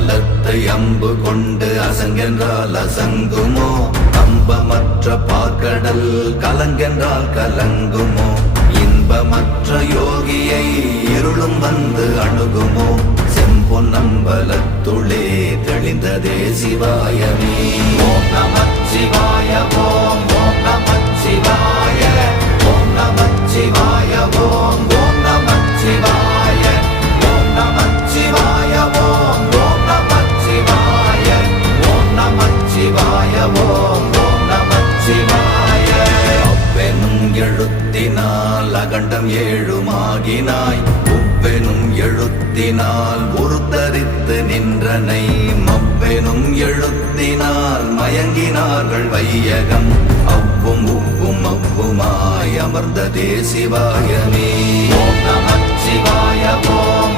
பலத்தை அம்பு கொண்டு அசங்கென்றால் அசங்குமோ? கம்பமற்ற பாற்கடல் கலங்கென்றால் கலங்குமோ? இன்பமற்ற யோகியை இருளும் வந்து அணுகுமோ? செம்பொன்னம்பலத்துளே தெளிந்ததே சிவாயமே. ஓம் நமச்சிவாய ஓம் ஓம் நமச்சிவாய ஓம் நமச்சிவாய ஓம் ஓம் நமச்சிவாய ஓம் நமச்சிவாய ஓம் ஓம் நமச்சிவாய ஓம் நமச்சிவாய ஓம் ஓம் நமச்சிவாய. அவ்வெனும் எழுத்தினால் அகண்டம் ஏழுமாகினாய், உவ்வெனும் எழுத்தினால் உருத்தரித்து நின்றனை, மவ்வெனும் எழுத்தினால் மயங்கினார்கள் வையகம், அவ்வும் உவ்வும் அவ்வுமாய் அமர்ந்ததே சிவாயமே. ஓம் நமச்சிவாய ஓம்